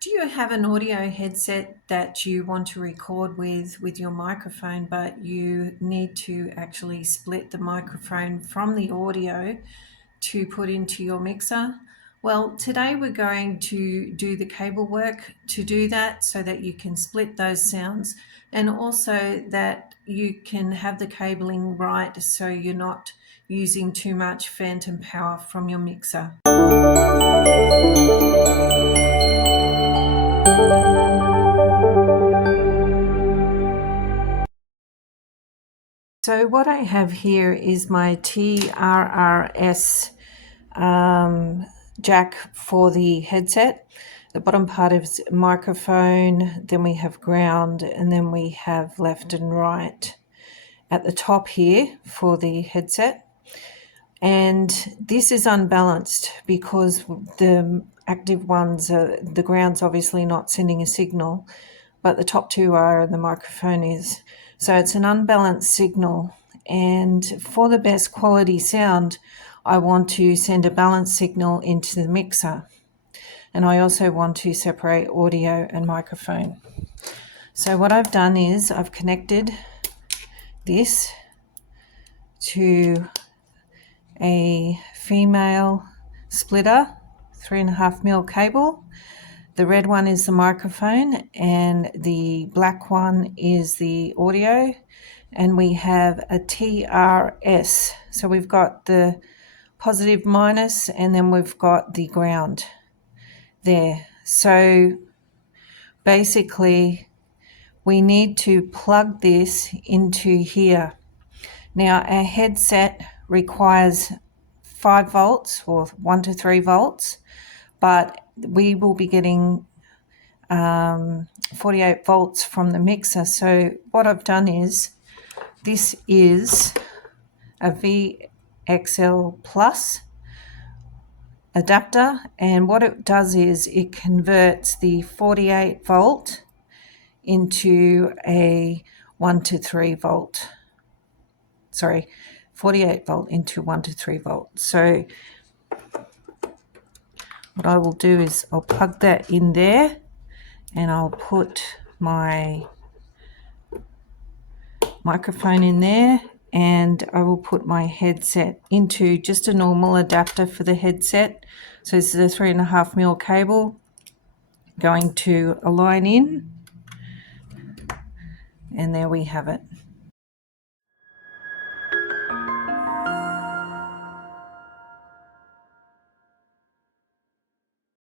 Do you have an audio headset that you want to record with your microphone, but you need to actually split the microphone from the audio to put into your mixer? Well, today we're going to do the cable work to do that so that you can split those sounds and also that you can have the cabling right so you're not using too much phantom power from your mixer. So what I have here is my TRRS jack for the headset. The bottom part is microphone, then we have ground, and then we have left and right at the top here for the headset. And this is unbalanced because the active ones, the ground's obviously not sending a signal, but the top two are and the microphone is. So it's an unbalanced signal. And for the best quality sound, I want to send a balanced signal into the mixer. And I also want to separate audio and microphone. So what I've done is I've connected this to a female splitter 3.5mm cable. The red one is the microphone and the black one is the audio, and we have a TRRS. So we've got the positive minus and then we've got the ground there. So basically we need to plug this into here. Now our headset requires 5 volts or 1 to 3 volts, but we will be getting 48 volts from the mixer. So what I've done is, this is a VXL plus adapter, and what it does is it converts the 48 volt into a 1 to 3 volt. 48 volt into 1 to 3 volt. So what I will do is I'll plug that in there and I'll put my microphone in there, and I will put my headset into just a normal adapter for the headset. So this is a 3.5mm cable going to a line in, and there we have it.